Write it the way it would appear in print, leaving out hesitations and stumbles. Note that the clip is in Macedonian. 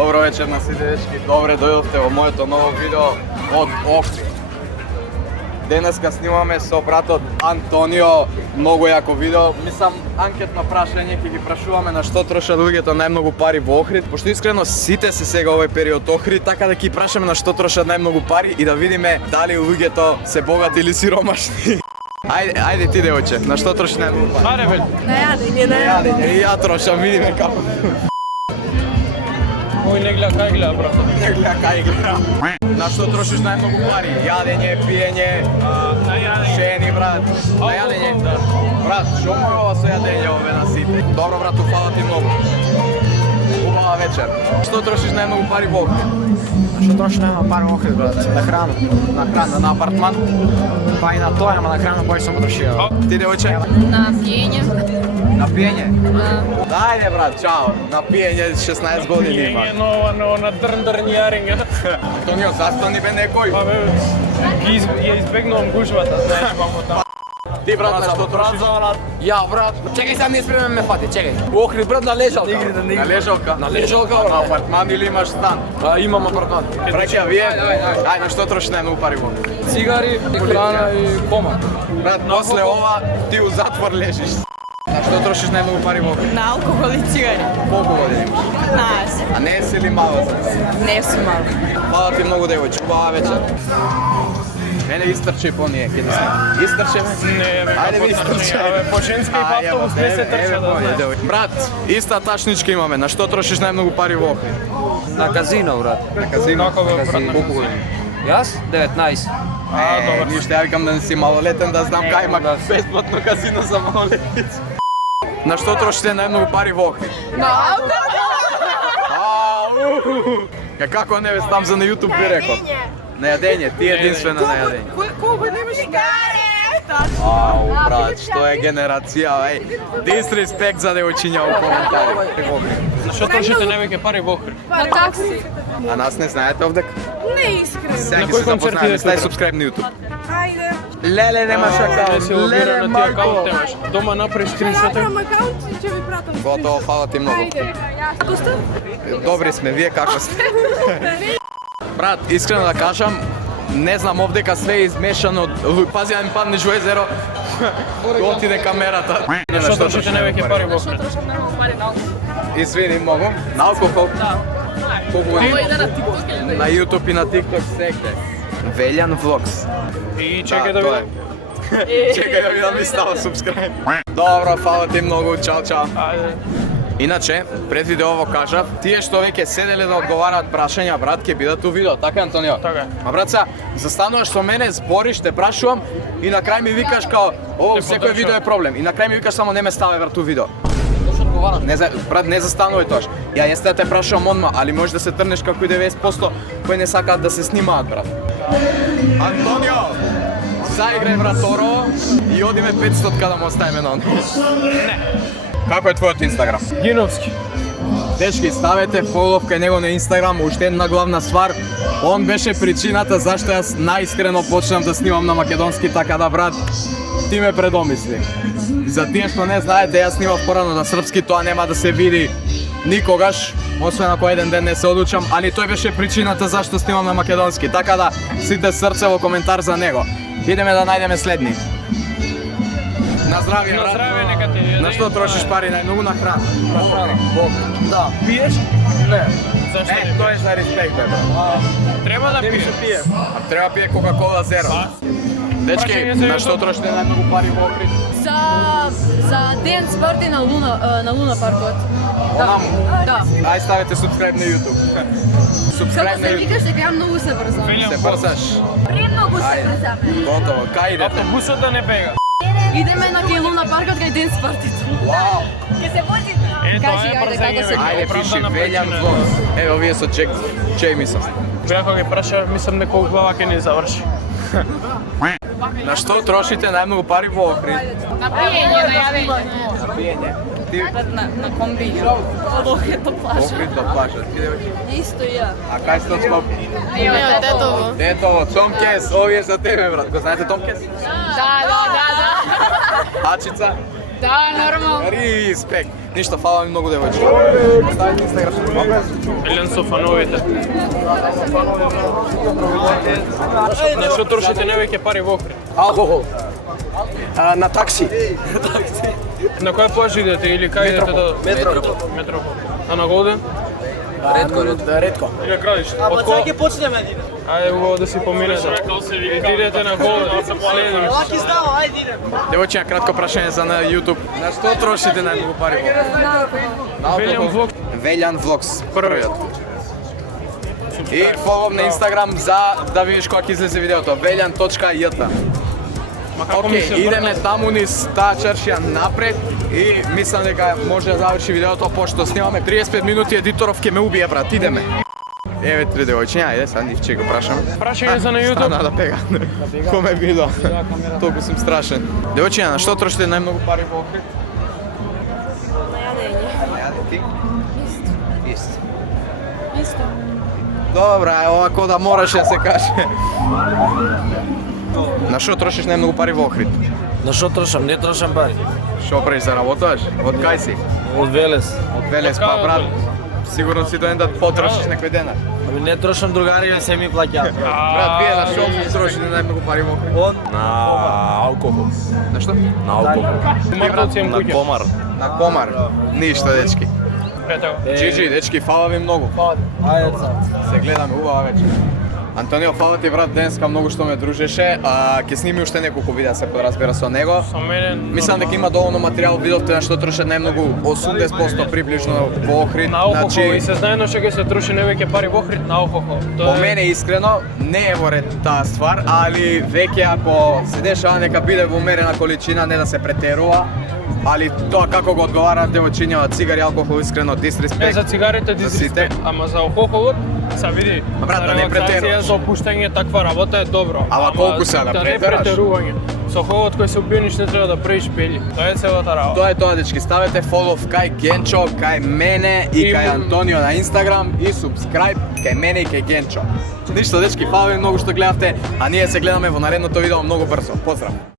Добро вечер на сите дечки, добре дојдовте во моето ново видео од Охрид. Денеска снимаме со братот Антонио, многу јако видео. Мислам, анкетно прашање, ќе ги прашуваме на што трошат луѓето најмногу пари во Охрид. Пошто искрено сите се сега овој период Охрид, така да ќе прашаме на што трошат најмногу пари и да видиме дали луѓето се богати или сиромашни. Ајде ти девојче, на што трошиш најмногу пари? Паре бе. На јадење. И ја трошам, видиме како. Мој не гледа кај гледа, брат. Не гледа кај гледа. На што трошиш најмногу пари? Јадење, пиење, На јадење. шени, брат. На јадење? Да. Брат, шо му ова со јадење ове на сите? Добро, брату, фала ти многу. Убава вечер. Што трошиш најмногу пари во Охрид? Што точно нема пари во Охрид, брат? На храна. На храна, на апартман? Па и на тоа, ама на храна повеќе сум потрошио. Ти девојче? На пиење. На пиење? Да. Дајде, брат, чао. На пиење 16 години има. Пиење на дрндрњариња. Антонио, застани бе некој. Па бе, ја избегнувам гужвата, знаеш, мамо таму. Ти, брат, на што трошиш? Ја, брат, чекај сега не спреме ме фати, чекај. Во Охрид, брат, на лежалка. На лежалка? На лежалка, На брат. апартман или имаш стан? Имам апартман. Браќа, вие? Ај, на што трошиш најмногу пари во Охрид? Цигари, храна и помак. Брат, после ова ти у затвор лежиш. На што трошиш најмногу пари во Охрид? На алкохол и цигари. Колку години имаш? 15. А не си ли мала за нас? Не сум мал. Фала ти многу, девојче, убава вечер. Мене истрчи по ние, ќе да снимам. Истрче ме? Не, бе, Ајде ви како истрче. трча, бе, по женска и по автобус не се трча, да знаеш. Брат, иста тачничка имаме. На што трошиш најмногу пари во Охрид? На казино, брат. Казино? Како бе, брат? Колку години? Јас? 19. добро. Ништо, ја викам да не си малолетен, да знам кај има брат. бесплатно казино за малолетници. На што трошите најмногу пари во Охрид? На алкохол. Како не бе, там за на YouTube би рекол. На јадење, ти единствено на јадење. Колку немаш цигари? Ау, брат, што е генерација, еј. Disrespect за девојчиња во коментари. На што трошите највеќе пари во Охрид? На такси. А нас не знаете овдека? Не искрено. Сега На ќе кој се концерт запознаеме, идете, стај брат? subscribe на YouTube. Ајде. Леле, немаш Не акаунт. се логира Леле, на ти акаунт Марко. имаш. Дома направи скриншот. акаунт и ќе ви пратам. Готово, фала ти многу. Како сте? Добри сме, вие како сте? Брат, искрено да кажам, не знам овдека све е измешано. Пази да ми паднеш во езеро. Да отиде камерата. На што трошите највеќе пари во Охрид? Извини многу. На алкохол? Да. Колку години? Ово иде на TikTok или На YouTube и на TikTok секде. Велјан Влогс. И чекај да тоа видам. е. Чекај да видам и става subscribe. Добро, фала ти многу, чао, чао. Ајде. Иначе, пред видеово кажав, тие што веќе седеле да одговараат прашања, брат, ќе бидат у видео, така Антонио? Така е. А брат, сега, застануваш со мене, збориш, те прашувам и на крај ми викаш као, о, Те секој поддржувам. видео е проблем. И на крај ми викаш само не ме ставе брат у видео. Не, брат, не застанувај тоаш. Ја јесте да те прашувам одма, али можеш да се трнеш како и 90% кои не сакаат да се снимаат, брат. Антонио, заиграј брат Торо и одиме 500 када му оставиме на он. Не. Како е твојот Инстаграм? Гиновски. Дечки, ставете фолов кај него на Инстаграм, уште една главна ствар. Он беше причината зашто јас најискрено почнам да снимам на македонски, така да брат, ти ме предомисли. За тие што не знаете, јас снимав порано на српски, тоа нема да се види никогаш, освен ако еден ден не се одлучам, али тој беше причината зашто снимам на македонски, така да сите срце во коментар за него. Идеме да најдеме следни. На здравје, На брат. здравје, нека ти. На што трошиш пари најмногу? На храна? На храна. Да. Пиеш? Не. Зашто Е, не тоа е пиеш? за респект, бе, брат. Треба да пиеш. А треба пие Кока-Кола Зеро. Дечки, Прашање за на што YouTube. трошите најмногу пари во Охрид? За ден спорти на Луна паркот. Онаму. Да. Ај ставете subscribe на YouTube. Subscribe Како на се YouTube. викаш дека ја многу се брзам. Се брзаш. Премногу се Ајде. брзаме. Готово. Кај идете? Автобусот да не бега. Идеме на кај Луна паркот кај ден спортите. Вау. Ќе се возиме. Е, тоа Кажи, е ајде, брзање, како се бе. Ајде, пиши Оправдана Велјан причина. Влогс. Ево, вие со Джеймисон. Беа кога ги праша, мислам дека у глава ќе не заврши. На што трошите најмногу пари во Охрид? На пиење, на јадење. На пиење. Ти На комби. Од Охрид до плажа. Охрид до плажа. Ти девојче? Исто и ја. А кај сте од Скопје? Ева, тетово. Ето, Том Кес, овие за тебе, брат. Го знаете Том Кес? Да. Ачица? Да, нормално. Респект. Ништо, фала ми многу девојче. Оставите Инстаграм. Елен со фановите. На што трошите невеќе пари во Охрид? Алкохол. На такси. На која плаж идете или кај идете да... Метропол. А на Голден? Ретко. Или Градиште? Од која ќе почнеме да идеме? Ајде убаво да си поминете. И ти идете на Голден, следим. Лаки знao, ајде идеме. Девојче, кратко прашање за на YouTube. На што трошите најмногу пари во Охрид? Велјан влог. Велјан Влогс, првиот. И фолов на Инстаграм за да видиш кога ќе излезе видеото. veljan.jt. Океј, идеме таму низ таа чаршија напред и мислам дека може да заврши видеото, пошто снимаме 35 минути, едиторов ќе ме убие, брат, идеме. Еве три девојчиња, ајде, сад нивче го прашам. Прашање за на YouTube. Стана да пега. Коме било? Толку сум страшен. Девојчиња, на што трошите најмногу пари во Охрид? На јадење. Јаде ти? Исто. Исто. Добра, овако да мораше да се каже. На што трошиш најмногу пари во Охрид? На што трошам? Не трошам пари. Што правиш, заработуваш? Од кај си? Од Велес. Од Велес, па брат, сигурно си доен да потрошиш некој денар. Ами не трошам другари, се ми плаќаат. Брат, вие на што трошите најмногу пари во Охрид? На алкохол. На што? На алкохол. Мартовци им На куќе. комар. На комар. Ништо, дечки. Претего. Джиджи, дечки, фала ви многу. Ајде са. Се гледаме, убава вечер. Антонио, фала ти брат, денеска многу што ме дружеше. Ќе сними уште неколку видеа се подразбира со него. Со мене... Мислам дека има доволно материјал, видовте на што трошат најмногу 80% приближно во Охрид. На алкохол и се знаено што ќе се троши невеќе пари во Охрид на алкохол. По мене искрено не е во ред таа ствар, али веќе ако се дешава нека биде во умерена количина, не да се претерува. Али тоа како го одговараат девојчиња, цигари, алкохол, искрено Не дисреспект. за цигарите За сите. дисреспект, ама за алкохолот се види. брат, за да не релаксација, претеруваш. за опуштање таква работа е добро. Ама колку се да не претераш? претерување. Со ховот кој се опијаниш не треба да правиш пели. Тоа е целата работа. Тоа е тоа, дечки, ставете фолов кај Генчо, кај мене и И- кај Антонио на Инстаграм и субскрајб кај мене и кај Генчо. Ништо, дечки, фала ви многу што гледавте, а ние се гледаме во наредното видео многу брзо. Поздрав!